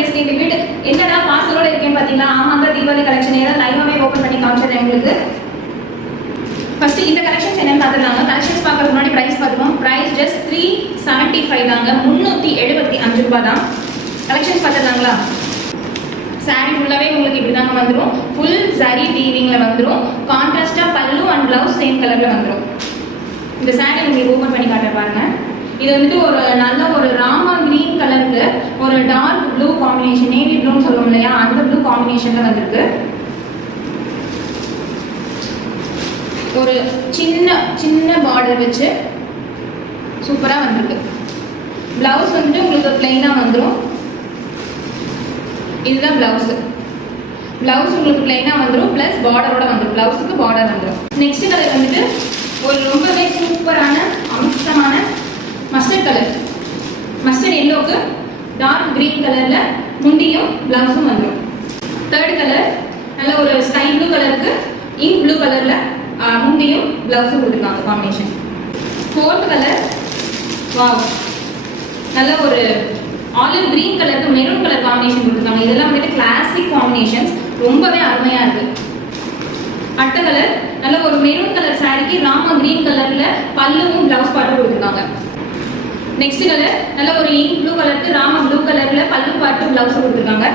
TSK வீட்டு என்னடா பார்சலோட இருக்கேன்னு பார்த்தீங்களா? ஆமாங்க, தீபாவளி கலெக்ஷன் ஏதாவது லைவாகவே ஓப்பன் பண்ணி காமிச்சிடுறேன் உங்களுக்கு. ஃபர்ஸ்ட் இந்த கலெக்ஷன்ஸ் என்னன்னு பார்த்துருந்தாங்க. கலெக்ஷன்ஸ் பார்க்கறதுக்கு முன்னாடி ப்ரைஸ் பார்த்துக்கோம். ப்ரைஸ் ஜஸ்ட் 375 தாங்க, 375 ரூபாய் தான். கலெக்ஷன்ஸ் பார்த்துருந்தாங்களா? சாரி ஃபுல்லாகவே உங்களுக்கு இப்படி தாங்க வந்துடும். ஃபுல் சரி வீவிங்கில் வந்துடும். கான்ட்ராஸ்டாக பல்லு அண்ட் ப்ளவுஸ் சேம் கலரில் வந்துடும். இந்த சாரி உங்களுக்கு ஓப்பன் பண்ணி காட்ட பாருங்க. இது வந்துட்டு ஒரு நல்ல ஒரு ராமா கிரீன் கலருக்கு ஒரு டார்க் ப்ளூ காம்பினேஷன், நேவி ப்ளூன்னு சொல்லுவோம் இல்லையா, அந்த ப்ளூ காம்பினேஷன்ல வந்திருக்கு. ஒரு சின்ன சின்ன பார்டர் வச்சு சூப்பரா வந்திருக்கு. பிளவுஸ் வந்துட்டு உங்களுக்கு பிளைனா வந்துடும். இதுதான் பிளவுஸ். பிளவுஸ் உங்களுக்கு பிளைனா வந்துடும், பிளஸ் பார்டரோட வந்துடும். பிளவுஸுக்கு பார்டர் வந்துடும். நெக்ஸ்ட் கலர் வந்துட்டு ஒரு ரொம்பவே சூப்பரான அம்சமான மஸ்டர்ட் கலர். மஸ்டர்ட் எல்லோக்கு டார்க் கிரீன் கலர்ல முந்தியும் பிளவுஸும் வந்துடும். தேர்ட் கலர் நல்ல ஒரு ஸ்கை ப்ளூ கலருக்கு இங்க் ப்ளூ கலர்ல முந்தியும் பிளவுஸும் கொடுத்துருக்காங்க காம்பினேஷன். ஃபோர்த் கலர் வாவ், நல்ல ஒரு ஆலிவ் கிரீன் கலருக்கு மெரூன் கலர் காம்பினேஷன் கொடுத்துருக்காங்க. இதெல்லாம் வந்துட்டு கிளாசிக் காம்பினேஷன்ஸ், ரொம்பவே அருமையா இருக்கு. அடுத்த கலர் நல்ல ஒரு மெரூன் கலர் சாரிக்கு ராமா கிரீன் கலர்ல பல்லுவும் பிளவுஸ் பாட்டும் கொடுத்துருக்காங்க. நெக்ஸ்ட் கலர் நல்ல ஒரு இங்க் ப்ளூ கலருக்கு ராமா ப்ளூ கலர்ல பல்லு பாட்டு பிளவுஸ் கொடுத்துருக்காங்க.